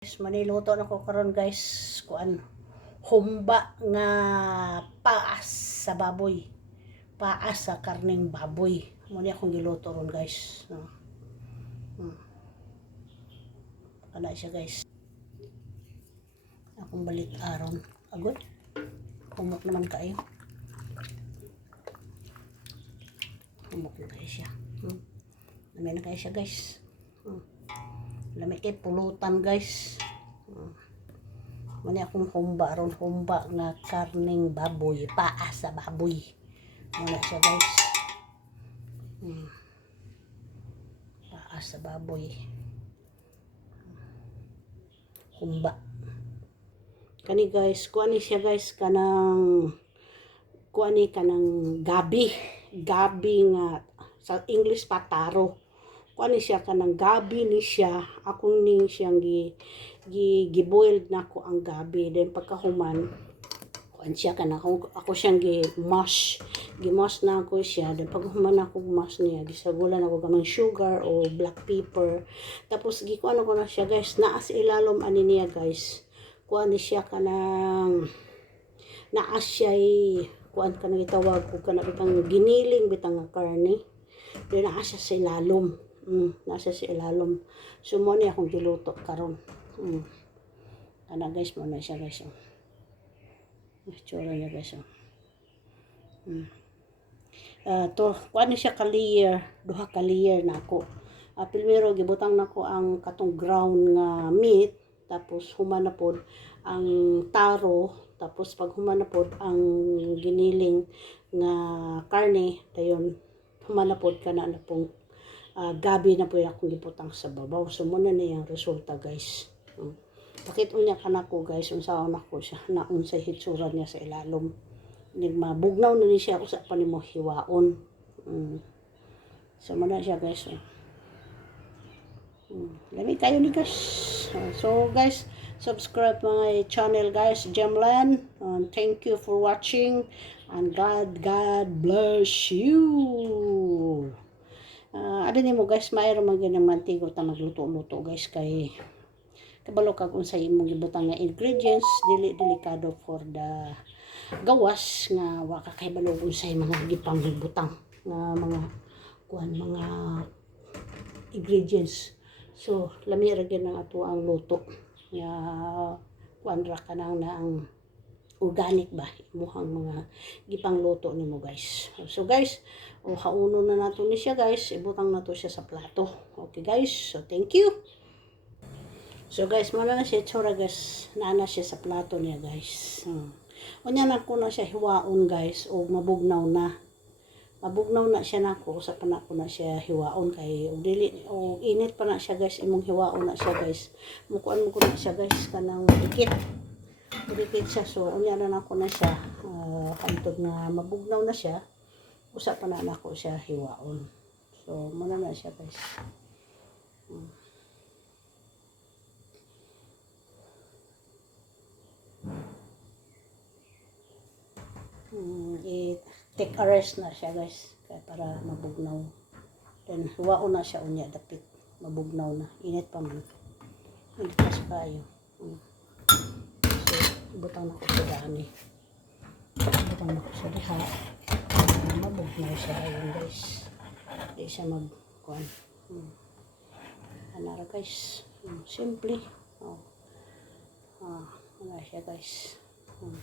Guys, maniluto na ko karon guys kuan humba nga paas sa baboy. Paas sa karning baboy. Mo ni akong giluto ron guys. No. Hmm. Kana siya guys. Akong balik aron. Agod. Humok naman kayo. Humok na kayo siya. Hmm. Lamay na kayo siya guys. Hmm. Lamay kay pulutan guys. Hmm. Mani akong humba ron humba nga karning baboy, paa sa baboy. Muna siya guys. Hmm. Paa sa baboy. Humba. Kani guys, kuani siya guys kanang kuani kanang gabi. Gabi nga sa English pataro kuan siya kanang gabi ni siya ako ni siyang gi gi giboiled na ko ang gabi. Then pagkahuman kuan siya kana ako, ako siyang gi mash gi mash na ako siya. Then paghuman ako mash niya gisagulan ako gamang sugar o black pepper. Tapos gi kuan ako na siya guys naa sa ilalom ani niya guys. Kuan ni siya kanang naa siya kuan kanang itawag ko kana bitang giniling bitang karne. Then naa siya sa ilalom Mm, nasa sa ilalom. So mo ni akong giluto karon. Mm. Ana guys mo na siya guys. Oh. Itsura niya guys. Oh. Mm. Uh, to, kuan siya ka layer, duha ka na ako. Uh, primero gibutang nako ang katong ground nga meat tapos human na pod ang taro tapos pag human na pod ang giniling nga karne dayon human na pod kana na pong uh, gabi na po yung akong giputang sa babaw. So, muna na yung resulta, guys. Um, bakit unya ka na ko, guys, unsa na ko siya, na unsay hitsura niya sa ilalom. Nig mabugnaw na ni siya, usa pa ni mo hiwaon. Um, so, muna siya, guys. Um, um, Lami kayo ni guys. Uh, so, guys, subscribe my channel, guys, Gemland. Um, thank you for watching. And God, God bless you. Uh, ano ni mo guys, mayroon man ganang mantigo ta magluto-luto guys kay kabalo ka kung sa imong gibutang nga ingredients dili delikado for the gawas nga wa ka kay balo sa mga gipang gibutang nga mga kuan mga ingredients. So lami ra gyud ang ato ang luto nga kuan ra ka nang na ang organic ba? Imuhang mga gipang luto nimo guys. So guys o hauno na nato ni siya guys. Ibutang nato siya sa plato. Okay guys. So thank you. So guys mo na siya tsura guys. Naana siya sa plato niya guys. Hmm. unya na ko na siya hiwaon guys. O mabugnaw na. Mabugnaw na siya nako sa pana ko na siya hiwaon. Kay o dili o init pa na siya guys. Imong hiwaon na siya guys. Mukuan mo ko na siya guys. Kanang ikit Dikit siya. So, unya na nako na siya. Uh, hantod na mabugnaw na siya. Usa pa na nako siya hiwaon. So, muna na siya guys. Hmm. Hmm, i-take a rest na siya guys. Kaya para mabugnaw. Then, hiwaon na siya unya. Dapit. Mabugnaw na. Init pa man. Init pa sa kayo. Hmm butang na ko sa dani butang na ko sa diha mabugnaw siya ayun guys di siya mag kuan hmm. anara guys hmm. simple oh. ah, ano siya guys hmm.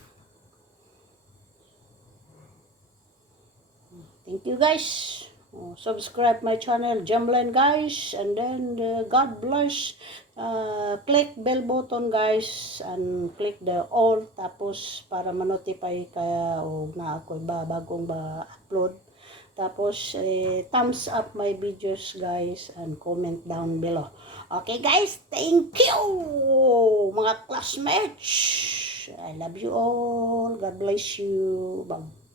thank you guys Oh, subscribe my channel Gemland guys and then uh, God bless uh, click bell button guys and click the all tapos para ma-notify kaya o na ako ba bagong ba upload tapos eh, thumbs up my videos guys and comment down below. Okay guys thank you mga classmates. I love you all. God bless you. Bye